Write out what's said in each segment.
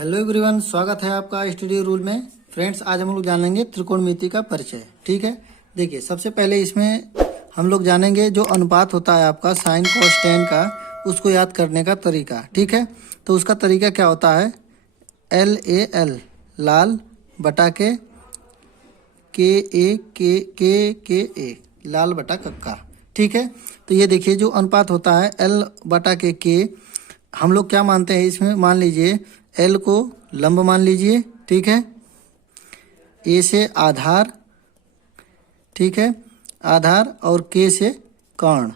Hello everyone, स्वागत है आपका स्टूडियो रूल में। फ्रेंड्स, आज हम लोग जानेंगे त्रिकोणमिति का परिचय। ठीक है, देखिए सबसे पहले इसमें हम लोग जानेंगे जो अनुपात होता है आपका साइन कोस टेन का, उसको याद करने का तरीका। ठीक है, तो उसका तरीका क्या होता है, LAL लाल बटा के KA लाल बटा कक्का। ठीक है, तो ये देखिए जो अनुपात होता है L बटा के हम लोग क्या मानते हैं इसमें, मान लीजिए L को लंब मान लीजिए। ठीक है, A से आधार, ठीक है, आधार और K से कर्ण।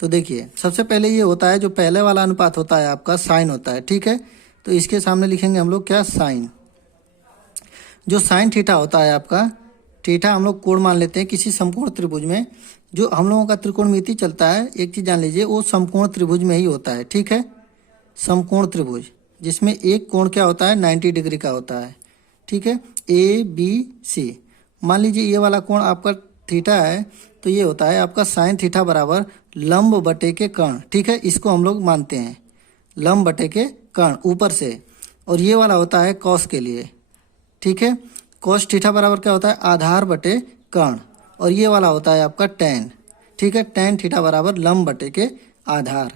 तो देखिए सबसे पहले ये होता है, जो पहले वाला अनुपात होता है आपका साइन होता है। ठीक है, तो इसके सामने लिखेंगे हम लोग क्या, साइन। जो साइन थीटा होता है आपका, थीटा हम लोग कोण मान लेते हैं किसी समकोण त्रिभुज में। जो हम लोगों का त्रिकोणमिति चलता है, एक चीज़ जान लीजिए, वो समकोण त्रिभुज में ही होता है। ठीक है, समकोण त्रिभुज जिसमें एक कोण क्या होता है, 90 डिग्री का होता है। ठीक है, ABC। मान लीजिए ये वाला कोण आपका थीटा है, तो ये होता है आपका साइन थीटा बराबर लंब बटे के कर्ण। ठीक है, इसको हम लोग मानते हैं लंब बटे के कर्ण ऊपर से। और ये वाला होता है कॉस के लिए। ठीक है, कॉस थीटा बराबर क्या होता है, आधार बटे कर्ण। और ये वाला होता है आपका टेन। ठीक है, टेन थीटा बराबर लंब बटे के आधार।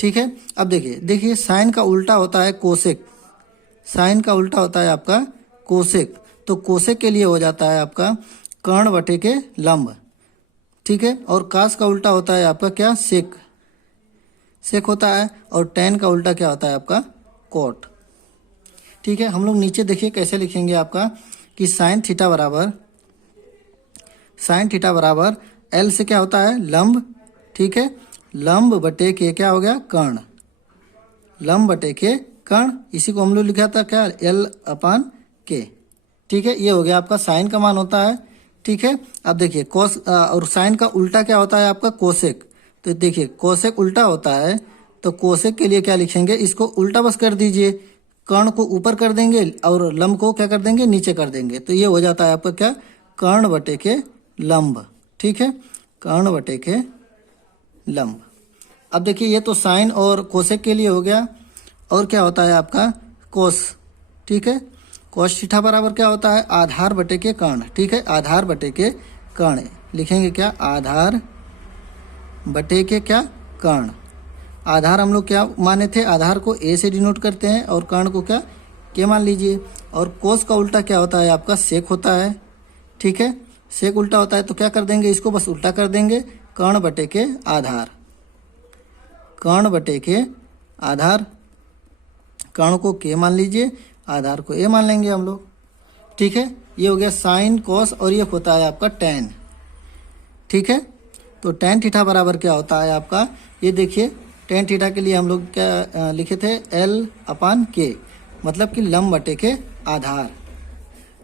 ठीक है, अब देखिए साइन का उल्टा होता है कोसेक। साइन का उल्टा होता है आपका कोसेक। तो कोसेक के लिए हो जाता है आपका कर्ण बटे के लंब। ठीक है, और कास का उल्टा होता है आपका क्या, सेक। सेक होता है। और टेन का उल्टा क्या होता है आपका, कोट। ठीक है, हम लोग नीचे देखिए कैसे लिखेंगे आपका कि साइन थीटा बराबर L से क्या होता है, लंब। ठीक है, लंब बटे के क्या हो गया, कर्ण। लंब बटे के कर्ण, इसी को हम लोग लिखा था क्या, L/K। ठीक है, ये हो गया आपका साइन का मान होता है। ठीक है, अब देखिए कोस और साइन का उल्टा क्या होता है आपका, कोसेक। तो देखिए कोसेक उल्टा होता है, तो कोसेक के लिए क्या लिखेंगे, इसको उल्टा बस कर दीजिए, कर्ण को ऊपर कर देंगे और लंब को क्या कर देंगे, नीचे कर देंगे। तो ये हो जाता है आपका क्या, कर्ण बटे के लंब। ठीक है, कर्ण बटे के लंब। अब देखिए ये तो साइन और कोसेक के लिए हो गया। और क्या होता है आपका, कोस। ठीक है, कोस थीटा बराबर क्या होता है, आधार बटे के कर्ण। ठीक है, आधार बटे के कर्ण लिखेंगे क्या, आधार बटे के क्या, कर्ण। आधार हम लोग क्या माने थे, आधार को A से डिनोट करते हैं और कर्ण को क्या, K मान लीजिए। और कोस का उल्टा क्या होता है आपका, सेक होता है। ठीक है, सेक उल्टा होता है तो क्या कर देंगे, इसको बस उल्टा कर देंगे, कर्ण बटे के आधार। कर्ण बटे के आधार, कर्ण को K मान लीजिए, आधार को A मान लेंगे हम लोग। ठीक है, ये हो गया साइन कोस। और ये होता है आपका टेन। ठीक है, तो टेन थीटा बराबर क्या होता है आपका, ये देखिए टेन थीटा के लिए हम लोग क्या लिखे थे, L/K, मतलब कि लंब बटे के आधार।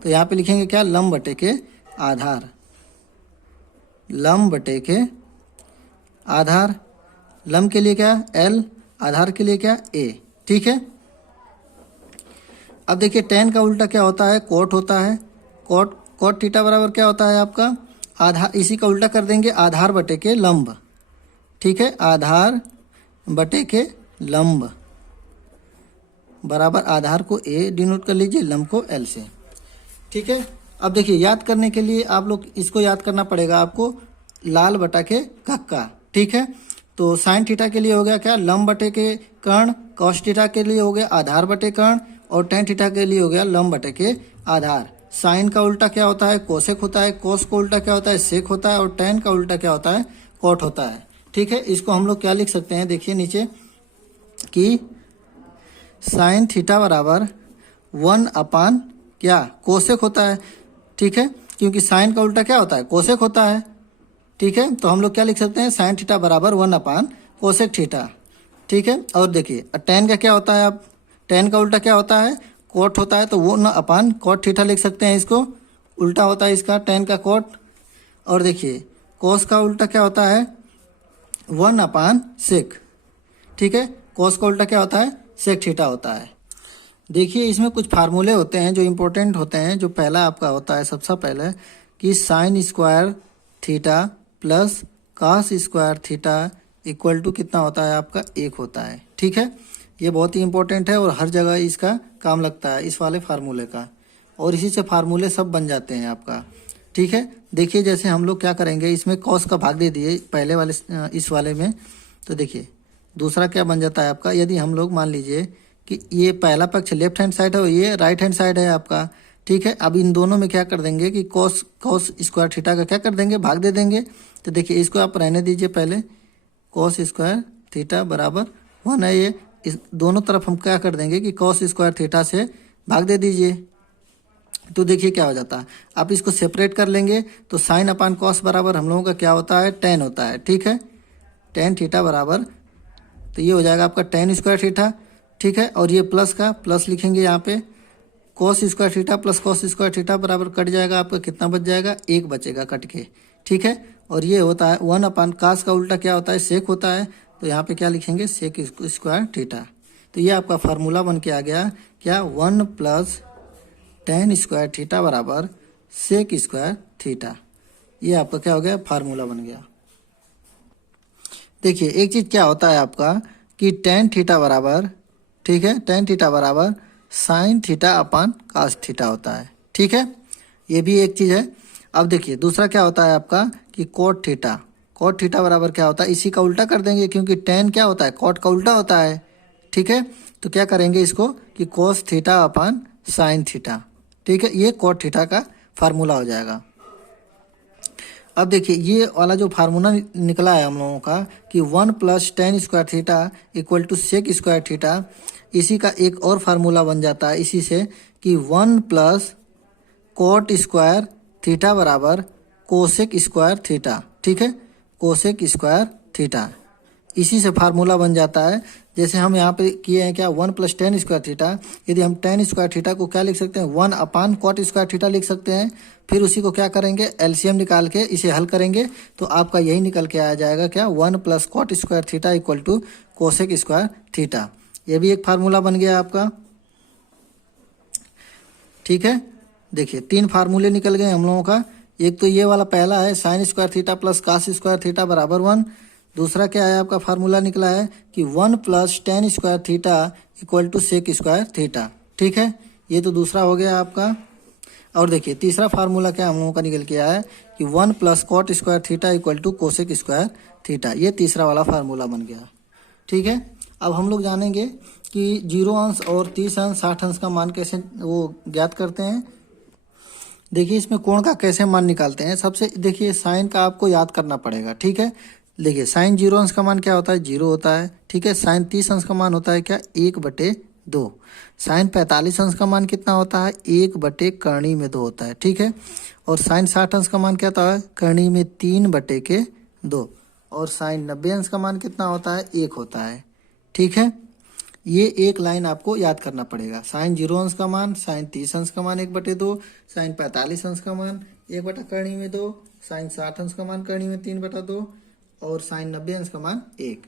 तो यहाँ पे लिखेंगे क्या, लंब बटे के आधार। लंब बटे के आधार, लंब के लिए क्या L, आधार के लिए क्या A। ठीक है, अब देखिए टेन का उल्टा क्या होता है, कोट होता है। कोट थीटा बराबर क्या होता है आपका, आधार, इसी का उल्टा कर देंगे, आधार बटे के लंब। ठीक है, आधार बटे के लंब बराबर आधार को A डिनोट कर लीजिए, लंब को L से। ठीक है, अब देखिए याद करने के लिए आप लोग इसको याद करना पड़ेगा आपको, लाल बटा के कक्का। ठीक है, तो साइन थीटा के लिए हो गया क्या, लंब बटे के कर्ण। कॉस थीटा के लिए हो गया आधार बटे कर्ण। और टेन थीटा के लिए हो गया लंब बटे के आधार। साइन का उल्टा क्या होता है, कोसेक होता है। कोस का उल्टा क्या होता है, सेक होता है। और टेन का उल्टा क्या होता है, कोट होता है। ठीक है, इसको हम लोग क्या लिख सकते हैं, देखिए नीचे कि साइन थीटा बराबर 1/, क्या, कोसेक होता है। ठीक है, क्योंकि साइन का उल्टा क्या होता है, कोसेक होता है। ठीक है, तो हम लोग क्या लिख सकते हैं, साइन थीटा बराबर 1/, कोसेक थीटा। ठीक है, और देखिए टेन का क्या होता है, अब टेन का उल्टा क्या होता है, कोट होता है। तो 1/, कोट थीटा लिख सकते हैं, इसको उल्टा होता है इसका टेन का कोट। और देखिए कोस का उल्टा क्या होता है, 1/सेक। ठीक है, कोस का उल्टा क्या होता है, सेक थीटा होता है। देखिए इसमें कुछ फार्मूले होते हैं जो इम्पोर्टेंट होते हैं। जो पहला आपका होता है सबसे पहले कि sine square theta plus cos square theta equal to कितना होता है आपका, 1 होता है। ठीक है, ये बहुत ही इंपॉर्टेंट है और हर जगह इसका काम लगता है, इस वाले फार्मूले का। और इसी से फार्मूले सब बन जाते हैं आपका। ठीक है, देखिए जैसे हम लोग क्या करेंगे, इसमें कॉस का भाग दे दिए पहले वाले इस वाले में, तो देखिए दूसरा क्या बन जाता है आपका। यदि हम लोग मान लीजिए कि ये पहला पक्ष लेफ्ट हैंड साइड है और ये राइट हैंड साइड है आपका। ठीक है, अब इन दोनों में क्या कर देंगे कि कॉस कॉस स्क्वायर थीटा का क्या कर देंगे, भाग दे देंगे। तो देखिए इसको आप रहने दीजिए पहले, कॉस स्क्वायर थीटा बराबर 1 है ये। इस दोनों तरफ हम क्या कर देंगे कि कॉस स्क्वायर थीटा से भाग दे दीजिए। तो देखिए क्या हो जाता है, आप इसको सेपरेट कर लेंगे तो साइन अपान कॉस बराबर हम लोगों का क्या होता है, टेन होता है। ठीक है, टेन थीटा बराबर, तो ये हो जाएगा आपका टेन स्क्वायर थीटा। ठीक है, और ये प्लस का प्लस लिखेंगे यहाँ पे, cos square theta plus cos square theta बराबर कट जाएगा आपका, कितना बच जाएगा, एक बचेगा कट के। ठीक है, और ये होता है 1 अपान कास का उल्टा क्या होता है, सेक होता है। तो यहाँ पे क्या लिखेंगे, सेक स्क्वायर थीटा। तो ये आपका फार्मूला बन के आ गया क्या, 1 प्लस टेन स्क्वायर थीटा बराबर सेक स्क्वायर थीटा। ये आपका क्या हो गया, फार्मूला बन गया। देखिए एक चीज़ क्या होता है आपका कि टेन थीटा बराबर, ठीक है, टेन थीटा बराबर sine theta upon cos theta होता है। ठीक है, ये भी एक चीज़ है। अब देखिए दूसरा क्या होता है आपका कि कोट थीटा, कोट थीटा बराबर क्या होता है, इसी का उल्टा कर देंगे क्योंकि टेन क्या होता है, कोट का उल्टा होता है। ठीक है, तो क्या करेंगे इसको कि cos theta upon sine theta. ठीक है, ये कोट थीटा का फार्मूला हो जाएगा। अब देखिए ये वाला जो फार्मूला निकला है हम लोगों का कि 1 plus tan square theta equal to sec square theta, इसी का एक और फार्मूला बन जाता है इसी से कि 1 प्लस कोट स्क्वायर थीटा बराबर कोसेक स्क्वायर थीटा। ठीक है, कोसेक स्क्वायर थीटा, इसी से फार्मूला बन जाता है। जैसे हम यहाँ पे किए हैं क्या, 1 प्लस टेन स्क्वायर थीटा, यदि हम टेन स्क्वायर थीटा को क्या लिख सकते हैं, 1 अपान कॉट स्क्वायर थीटा लिख सकते हैं। फिर उसी को क्या करेंगे, एलसीएम निकाल के इसे हल करेंगे तो आपका यही निकल के आ जाएगा क्या, 1 plus cot square theta equal to cosec square theta. ये भी एक फार्मूला बन गया आपका। ठीक है, देखिए 3 फार्मूले निकल गए हम लोगों का। एक तो ये वाला पहला है sine square theta plus cos square theta बराबर 1। दूसरा क्या है आपका फार्मूला निकला है कि 1 plus tan square theta equal to sec square theta. ठीक है, ये तो दूसरा हो गया आपका। और देखिए तीसरा फार्मूला क्या हम लोगों का निकल के आया है कि 1 plus cot square theta equal to cosec square theta. ये तीसरा वाला फार्मूला बन गया। ठीक है, अब हम लोग जानेंगे कि 0 अंश और 30 अंश 60 अंश का मान कैसे वो ज्ञात करते हैं। देखिए इसमें कोण का कैसे मान निकालते हैं। सबसे देखिए साइन का आपको याद करना पड़ेगा। ठीक है, देखिए साइन 0 अंश का मान क्या होता है, 0 होता है। ठीक है, साइन 30 अंश का मान होता है क्या, 1/2। साइन 45 अंश का मान कितना होता है, 1/कर्ण में 2 होता है। ठीक है, और साइन 60 अंश का मान क्या होता है, कर्ण में 3/2। और साइन 90 अंश का मान कितना होता है, 1 होता है। ठीक है, ये एक लाइन आपको याद करना पड़ेगा। साइन 0 अंश का मान, साइन 30 अंश का मान 1/2, साइन 45 अंश का मान 1/कर्ण में 2, साइन 60 अंश का मान कर्ण में 3/2 और साइन 90 अंश का मान 1।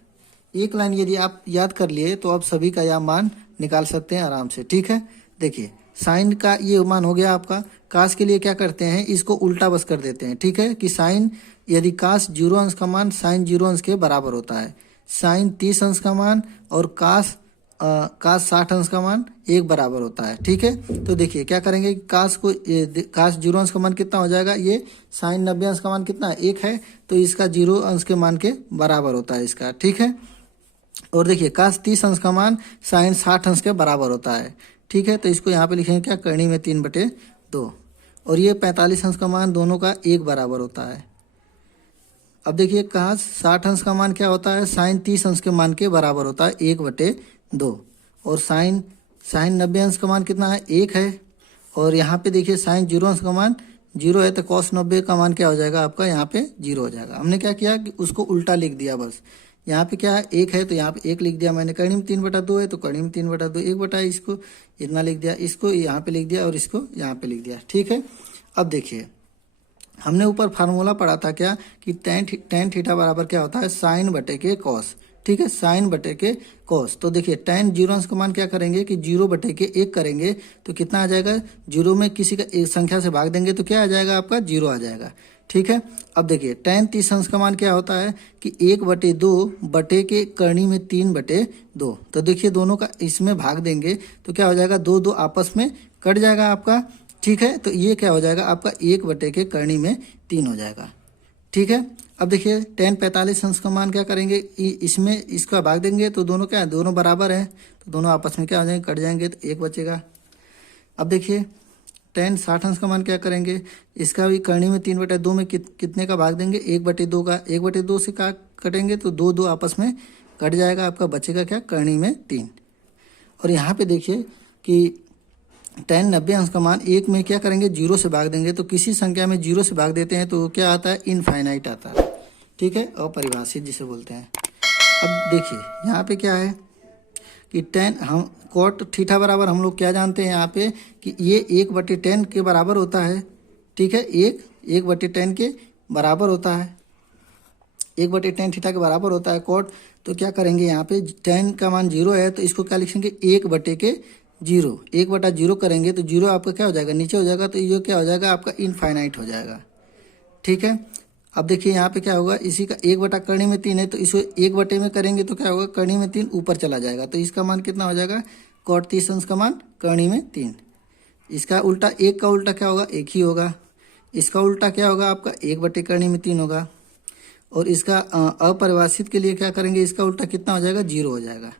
एक लाइन यदि आप याद कर लिए तो आप सभी का यह मान निकाल सकते हैं आराम से। ठीक है, देखिए साइन का ये मान हो गया आपका। कास के लिए क्या करते हैं, इसको उल्टा बस कर देते हैं। ठीक है, कि साइन यदि कास 0 अंश का मान साइन 0 अंश के बराबर होता है, साइन 30 अंश का मान और कास 60 अंश का मान 1 बराबर होता है। ठीक है, तो देखिए क्या करेंगे, कास 0 अंश का मान कितना हो जाएगा, ये साइन 90 अंश का मान कितना है, 1 है, तो इसका 0 अंश के मान के बराबर होता है इसका। ठीक है, और देखिए कास 30 अंश का मान साइन 60 अंश के बराबर होता है। ठीक है, तो इसको यहाँ पे लिखेंगे क्या, कर्ण में 3/2। और ये 45 अंश का मान दोनों का 1 बराबर होता है। अब देखिए कास 60 अंश का मान क्या होता है, साइन 30 अंश के मान के बराबर होता है, 1/2। और साइन 90 अंश का मान कितना है, 1 है। और यहाँ पे देखिए साइन 0 अंश का मान 0 है, तो कॉस 90 का मान क्या हो जाएगा आपका, यहाँ पे 0 हो जाएगा। हमने क्या किया कि उसको उल्टा लिख दिया बस। यहाँ पे क्या है, 1 है तो यहाँ पे 1 लिख दिया मैंने, कर्ण में 3/2 है तो कर्ण में 3/2, 1 इसको इतना लिख दिया, इसको यहाँ पे लिख दिया और इसको यहाँ पे लिख दिया। ठीक है, अब देखिए हमने ऊपर फार्मूला पढ़ा था क्या कि टेन थीटा बराबर क्या होता है, साइन बटे के कॉस। ठीक है, साइन बटे के कॉस। तो देखिए टेन 0 अंश का मान क्या करेंगे कि 0/1 करेंगे तो कितना आ जाएगा, 0 में किसी का एक संख्या से भाग देंगे तो क्या आ जाएगा आपका, 0 आ जाएगा। ठीक है। अब देखिए tan 30 अंश का मान क्या होता है कि 1/2 बटे के करनी में 3/2। तो देखिए दोनों का इसमें भाग देंगे तो क्या हो जाएगा, 2 आपस में कट जाएगा आपका। ठीक है, तो ये क्या हो जाएगा आपका 1 बटे के करनी में 3 हो जाएगा। ठीक है। अब देखिए tan 45 अंश का मान क्या करेंगे, इसमें इसका भाग देंगे तो दोनों क्या है, दोनों बराबर है, तो दोनों आपस में क्या हो जाएंगे, कट जाएंगे, तो 1 बचेगा। अब देखिए tan 60 अंश का मान क्या करेंगे, इसका भी करनी में 3/2 में कितने का भाग देंगे, 1/2 का। 1/2 से का कटेंगे तो 2 आपस में कट जाएगा, आपका बचेगा क्या, करनी में 3। और यहाँ पे देखिए कि tan 90 अंश का मान 1 में क्या करेंगे, 0 से भाग देंगे। तो किसी संख्या में 0 से भाग देते हैं तो क्या आता है, इनफाइनाइट आता है। ठीक है, अपरिभाषित जिसे बोलते हैं। अब देखिए यहाँ पे क्या है कि tan हम cot थीटा बराबर हम लोग क्या जानते हैं यहाँ पे कि ये 1/10 के बराबर होता है। ठीक है, 1/10 के बराबर होता है, 1/10 थीटा के बराबर होता है cot। तो क्या करेंगे यहाँ पे, tan का मान 0 है तो इसको क्या लिखेंगे, 1/0। 1/0 करेंगे तो 0 आपका क्या हो जाएगा, नीचे हो जाएगा, तो ये क्या हो जाएगा आपका इनफाइनाइट हो जाएगा। ठीक है। अब देखिए यहाँ पे क्या होगा, इसी का 1 करनी में 3 है तो इसको 1 बटे में करेंगे तो क्या होगा, करनी में 3 ऊपर चला जाएगा, तो इसका मान कितना हो जाएगा, cot 30 अंश का मान करनी में 3। इसका उल्टा, 1 का उल्टा क्या होगा, 1 ही होगा। इसका उल्टा क्या होगा आपका, 1 बटे करनी में 3 होगा। और इसका अपरिभाषित के लिए क्या करेंगे, इसका उल्टा कितना हो जाएगा, 0 हो जाएगा।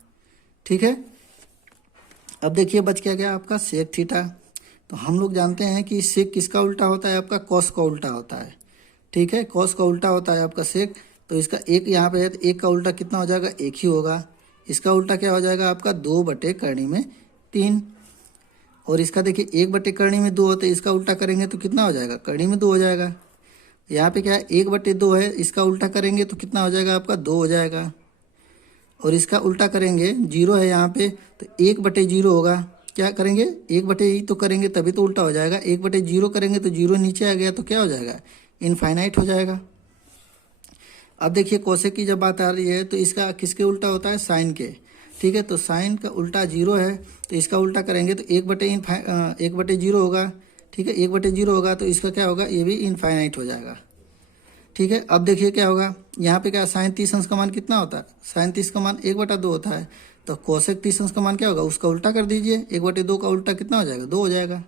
ठीक है। अब देखिए बच क्या गया आपका सेक थीटा। तो हम लोग जानते हैं कि सेक किसका उल्टा होता है, आपका कॉस का उल्टा होता है। ठीक है, कॉस का उल्टा होता है आपका सेक। तो इसका 1 यहाँ पे है तो 1 का उल्टा कितना हो जाएगा, 1 ही होगा। इसका उल्टा क्या हो जाएगा आपका, 2 बटे करनी में 3। और इसका देखिए 1 बटे करनी में 2 होता है, इसका उल्टा करेंगे तो कितना हो जाएगा, करनी में 2 हो जाएगा। यहाँ पे क्या है, 1/2 है, इसका उल्टा करेंगे तो कितना हो जाएगा आपका, 2 हो जाएगा। और इसका उल्टा करेंगे, 0 है यहाँ पे तो 1/0 होगा। क्या करेंगे, 1 ही तो करेंगे तभी तो उल्टा हो जाएगा। 1/0 करेंगे तो 0 नीचे आ गया तो क्या हो जाएगा, इनफाइनाइट हो जाएगा। अब देखिए कोसेक की जब बात आ रही है तो इसका किसके उल्टा होता है, साइन के। ठीक है, तो साइन का उल्टा 0 है तो इसका उल्टा करेंगे तो 1/0 होगा। ठीक है, 1/0 होगा तो इसका क्या होगा, ये भी इनफाइनाइट हो जाएगा। ठीक है। अब देखिए क्या होगा, यहाँ पे क्या साइन 30 अंश का मान कितना होता है, साइन 30 का मान 1/2 होता है। तो कोसेक 30 अंश का मान क्या होगा, उसका उल्टा कर दीजिए, 1/2 का उल्टा कितना हो जाएगा, 2 हो जाएगा।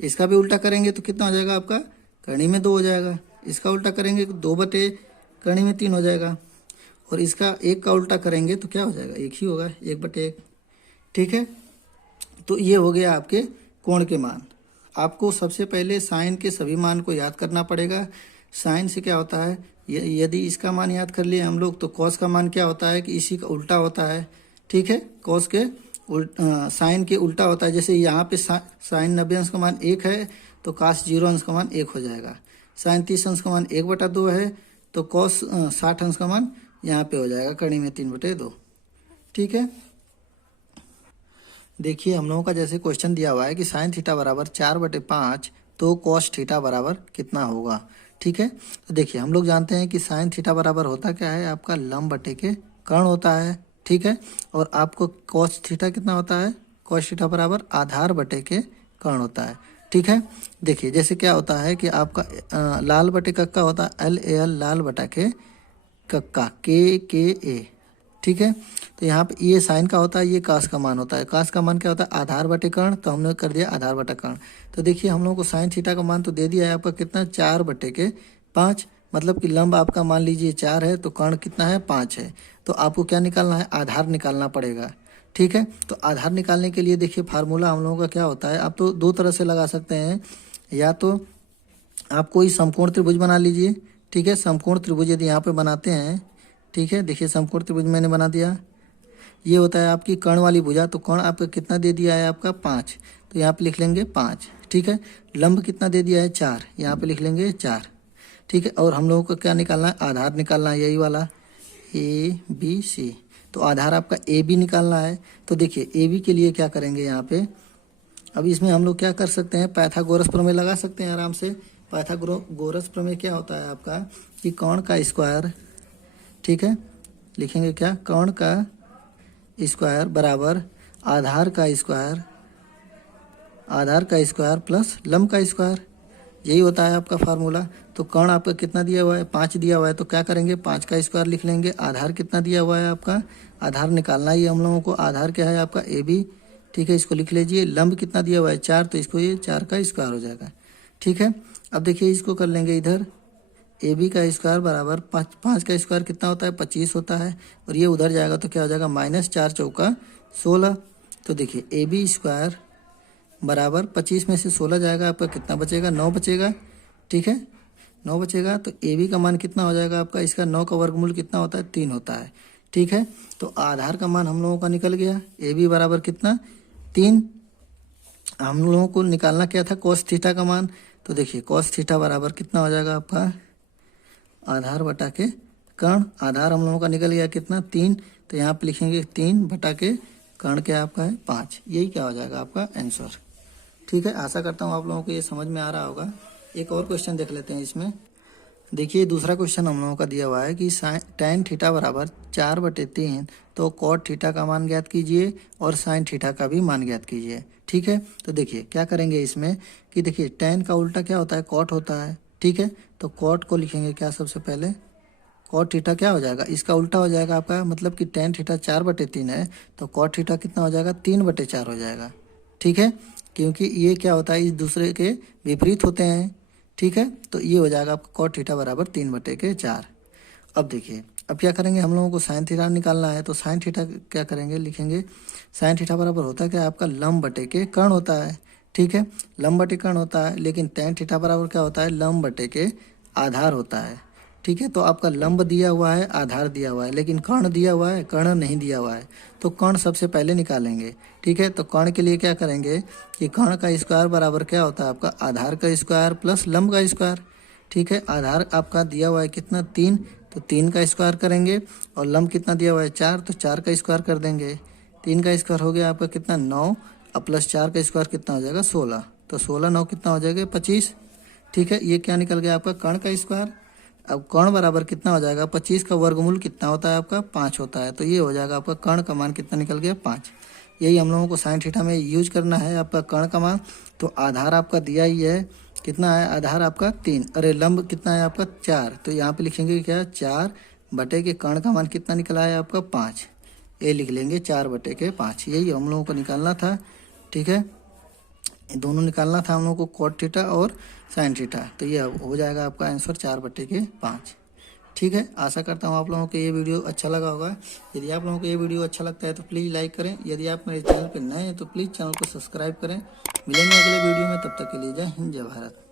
इसका भी उल्टा करेंगे तो कितना हो जाएगा आपका, करनी में 2 हो जाएगा। इसका उल्टा करेंगे तो 2 बटे करनी में 3 हो जाएगा। और इसका 1 का उल्टा करेंगे तो क्या हो जाएगा, 1 ही होगा, 1/1। ठीक है, तो ये हो गया आपके कोण के मान। आपको सबसे पहले साइन के सभी मान को याद करना पड़ेगा। साइन से क्या होता है, यदि इसका मान याद कर लिए हम लोग तो कॉस का मान क्या होता है कि इसी का उल्टा होता है। ठीक है, कॉस के साइन के उल्टा होता है। जैसे यहाँ पे साइन 90 अंश का मान 1 है तो कॉस 0 अंश का मान 1 हो जाएगा। साइन 30 अंश का मान 1/2 है तो कॉस 60 अंश का मान यहाँ पे हो जाएगा, करनी में 3/2। ठीक है, देखिए हम लोगों का जैसे क्वेश्चन दिया हुआ है कि साइन थीटा बराबर 4/5 तो कॉस थीटा बराबर कितना होगा। ठीक है, तो देखिए हम लोग जानते हैं कि साइन थीटा बराबर होता क्या है, आपका लंब बटे के कर्ण होता है। ठीक है, और आपको कॉस थीटा कितना होता है, कॉस थीटा बराबर आधार बटे के कर्ण होता है। ठीक है, देखिए जैसे क्या होता है कि आपका लाल बटे कक्का होता है LAL, लाल बटा के कक्का KKA। ठीक है, तो यहाँ पे ये साइन का होता है, ये कास का मान होता है। कास का मान क्या होता है, आधार बटे कर्ण, तो हमने कर दिया आधार बटा कर्ण। तो देखिए हम लोगों को साइन थीटा का मान तो दे दिया है आपका कितना, 4/5। मतलब कि लंब आपका मान लीजिए 4 है तो कर्ण कितना है, 5 है। तो आपको क्या निकालना है, आधार निकालना पड़ेगा। ठीक है, तो आधार निकालने के लिए देखिए फार्मूला हम लोगों का क्या होता है, आप तो 2 तरह से लगा सकते हैं। या तो आप कोई समकोण त्रिभुज बना लीजिए। ठीक है, समकोण त्रिभुज यदि यहाँ पे बनाते हैं, ठीक है, देखिए समकोण त्रिभुज मैंने बना दिया। ये होता है आपकी कर्ण वाली भुजा, तो कर्ण आपका कितना दे दिया है, आपका 5, तो यहाँ पे लिख लेंगे 5। ठीक है, लंब कितना दे दिया है, 4, यहाँ पे लिख लेंगे 4। ठीक है, और हम लोगों को क्या निकालना है, आधार निकालना है, यही वाला ABC। तो आधार आपका AB निकालना है। तो देखिए AB के लिए क्या करेंगे यहाँ पे, अब इसमें हम लोग क्या कर सकते हैं, पाइथागोरस प्रमेय लगा सकते हैं आराम से। पाइथागोरस प्रमेय क्या होता है आपका कि कर्ण का स्क्वायर, ठीक है, लिखेंगे क्या, कर्ण का स्क्वायर बराबर आधार का स्क्वायर प्लस लंब का स्क्वायर। यही होता है आपका फार्मूला। तो कर्ण आपका कितना दिया हुआ है, 5 दिया हुआ है, तो क्या करेंगे 5 का स्क्वायर लिख लेंगे। आधार कितना दिया हुआ है आपका, आधार निकालना ही हम लोगों को। आधार क्या है आपका AB, ठीक है, इसको लिख लीजिए। लंब कितना दिया हुआ है 4, तो इसको ये 4 का स्क्वायर हो जाएगा, ठीक है। अब देखिए इसको कर लेंगे इधर, AB का स्क्वायर बराबर 5 का स्क्वायर कितना होता है 25 होता है, और ये उधर जाएगा तो क्या हो जाएगा -4 चौका 16। तो देखिए AB स्क्वायर बराबर 25 में से 16 जाएगा, आपका कितना बचेगा 9 बचेगा, ठीक है, 9 बचेगा। तो AB का मान कितना हो जाएगा आपका, इसका 9 का वर्गमूल कितना होता है 3 होता है, ठीक है। तो आधार का मान हम लोगों का निकल गया, AB बराबर कितना 3। हम लोगों को निकालना क्या था cos थीटा का मान। तो देखिए cos थीटा बराबर कितना हो जाएगा आपका, आधार बटा के कर्ण। आधार हम लोगों का निकल गया कितना 3, तो यहाँ पे लिखेंगे 3 बटा के कर्ण क्या आपका है 5। यही क्या हो जाएगा आपका आंसर, ठीक है। आशा करता हूँ आप लोगों को ये समझ में आ रहा होगा। एक और क्वेश्चन देख लेते हैं इसमें। देखिए दूसरा क्वेश्चन हम लोगों का दिया हुआ है कि tan थीटा बराबर 4/3, तो cot थीटा का मान ज्ञात कीजिए और sin थीटा का भी मान ज्ञात कीजिए, ठीक है। तो देखिए क्या करेंगे इसमें कि देखिए tan का उल्टा क्या होता है cot होता है, ठीक है। तो cot को लिखेंगे क्या सबसे पहले, cot थीटा क्या हो जाएगा, इसका उल्टा हो जाएगा आपका, मतलब कि tan थीटा 4/3 है, तो cot थीटा कितना हो जाएगा 3/4 हो जाएगा, ठीक है। क्योंकि ये क्या होता है इस दूसरे के विपरीत होते हैं, ठीक है। तो ये हो जाएगा आपका cot थीटा बराबर 3/4। अब देखिए अब क्या करेंगे, हम लोगों को साइन थीटा निकालना है। तो साइन थीटा क्या करेंगे, लिखेंगे साइन थीटा बराबर होता है क्या आपका लंब बटे के कर्ण होता है, ठीक है, लंब बटे कर्ण होता है। लेकिन tan थीटा बराबर क्या होता है, लंब बटे के आधार होता है, ठीक है। तो आपका लंब दिया हुआ है, आधार दिया हुआ है, लेकिन कर्ण दिया हुआ है, कर्ण नहीं दिया हुआ है। तो कर्ण सबसे पहले निकालेंगे, ठीक है। तो कर्ण के लिए क्या करेंगे कि कर्ण का स्क्वायर बराबर क्या होता है आपका, आधार का स्क्वायर प्लस लंब का स्क्वायर, ठीक है। आधार आपका दिया हुआ है कितना 3, तो 3 का स्क्वायर करेंगे, और लंब कितना दिया हुआ है 4, तो 4 का स्क्वायर कर देंगे। 3 का स्क्वायर हो गया आपका कितना 9, और प्लस 4 का स्क्वायर कितना हो जाएगा 16। तो 16 9 कितना हो जाएगा 25, ठीक है। ये क्या निकल गया आपका कर्ण का स्क्वायर। अब कर्ण बराबर कितना हो जाएगा, 25 का वर्गमूल कितना होता है आपका 5 होता है। तो ये हो जाएगा आपका कर्ण का मान कितना निकल गया 5। यही हम लोगों को साइन थीटा में यूज करना है आपका कर्ण का मान। तो आधार आपका दिया ही है, कितना है आधार आपका 3, अरे लंब कितना है आपका 4। तो यहाँ पे लिखेंगे क्या 4 बटे के कर्ण का मान कितना निकला है आपका 5। ये लिख लेंगे 4/5। यही हम लोगों को निकालना था, ठीक है। दोनों निकालना था हम लोगों को cot थीटा और sin थीटा। तो ये हो जाएगा आपका आंसर 4/5, ठीक है। आशा करता हूँ आप लोगों को ये वीडियो अच्छा लगा होगा। यदि आप लोगों को ये वीडियो अच्छा लगता है तो प्लीज़ लाइक करें। यदि आप मेरे चैनल पर नए हैं तो प्लीज़ चैनल को सब्सक्राइब करें। मिलेंगे अगले वीडियो में, तब तक के लिए जय हिंद जय भारत।